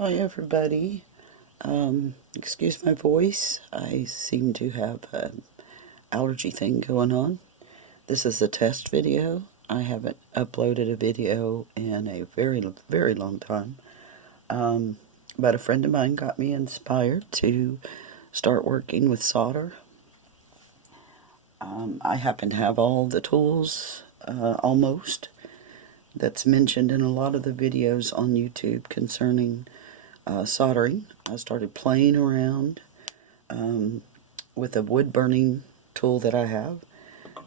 Hi everybody. Excuse my voice. I seem to have an allergy thing going on. This is a test video. I haven't uploaded a video in a very, very long time. But a friend of mine got me inspired to start working with solder. I happen to have all the tools, almost, that's mentioned in a lot of the videos on YouTube concerning soldering. I started playing around with a wood burning tool that I have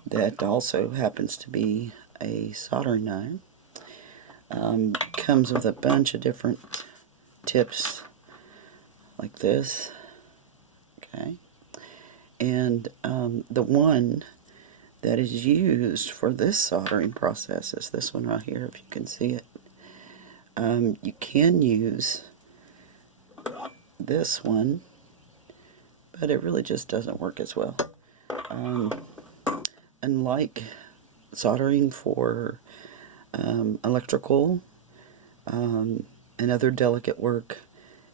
that also happens to be a soldering iron. Comes with a bunch of different tips like this. Okay, and the one that is used for this soldering process is this one right here, if you can see it. You can use this one, but it really just doesn't work as well. Unlike soldering for electrical and other delicate work,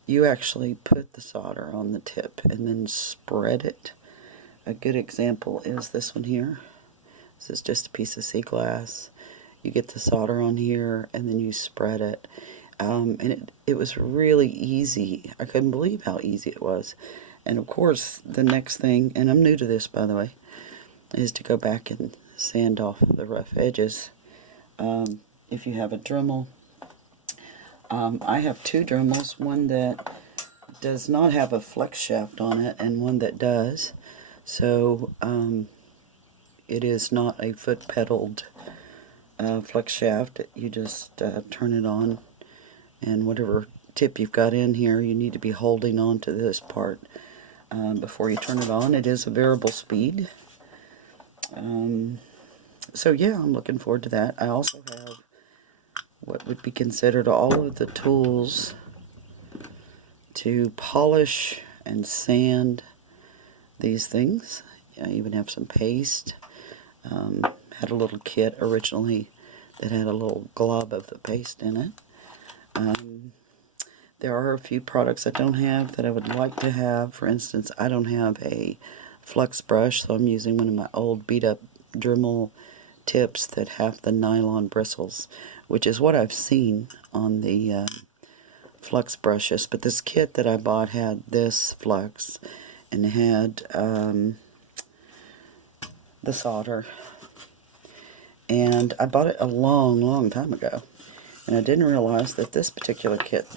you actually put the solder on the tip and then spread it. A good example is this one here. This is just a piece of sea glass. You get the solder on here and then you spread it. And it was really easy. I couldn't believe how easy it was. And of course, the next thing, and I'm new to this by the way, is to go back and sand off the rough edges. If you have a Dremel, I have two Dremels, one that does not have a flex shaft on it and one that does. So it is not a foot pedaled flex shaft. You just turn it on, and whatever tip you've got in here, you need to be holding on to this part before you turn it on. It is a variable speed. So yeah, I'm looking forward to that. I also have what would be considered all of the tools to polish and sand these things. I even have some paste. Had a little kit originally that had a little glob of the paste in it. There are a few products I don't have that I would like to have. For instance, I don't have a flux brush, so I'm using one of my old beat up Dremel tips that have the nylon bristles, which is what I've seen on the flux brushes. But this kit that I bought had this flux and had the solder, and I bought it a long time ago, and I didn't realize that this particular kit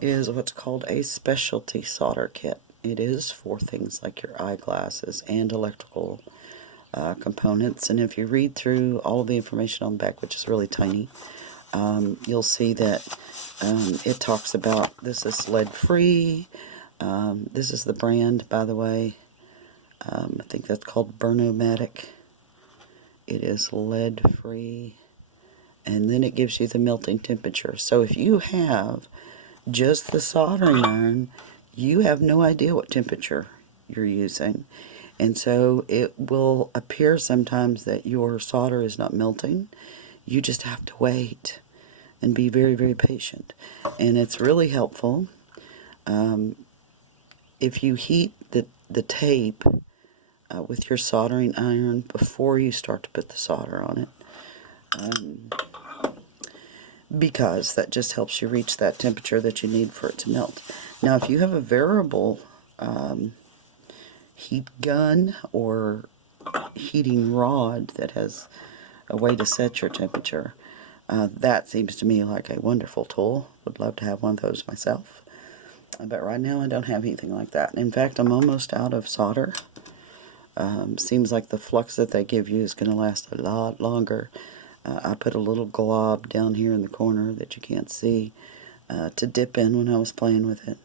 is what's called a specialty solder kit. It is for things like your eyeglasses and electrical components, and if you read through all of the information on the back, which is really tiny, you'll see that it talks about this is lead free. This is the brand, by the way. I think that's called Burnomatic. It is lead free, and then it gives you the melting temperature. So if you have just the soldering iron, you have no idea what temperature you're using, and so it will appear sometimes that your solder is not melting. You just have to wait and be very patient, and it's really helpful. If you heat the tape with your soldering iron before you start to put the solder on it, because that just helps you reach that temperature that you need for it to melt. Now if you have a variable heat gun or heating rod that has a way to set your temperature, that seems to me like a wonderful tool. Would love to have one of those myself. But right now I don't have anything like that. In fact, I'm almost out of solder. Seems like the flux that they give you is going to last a lot longer. I put a little glob down here in the corner that you can't see to dip in when I was playing with it.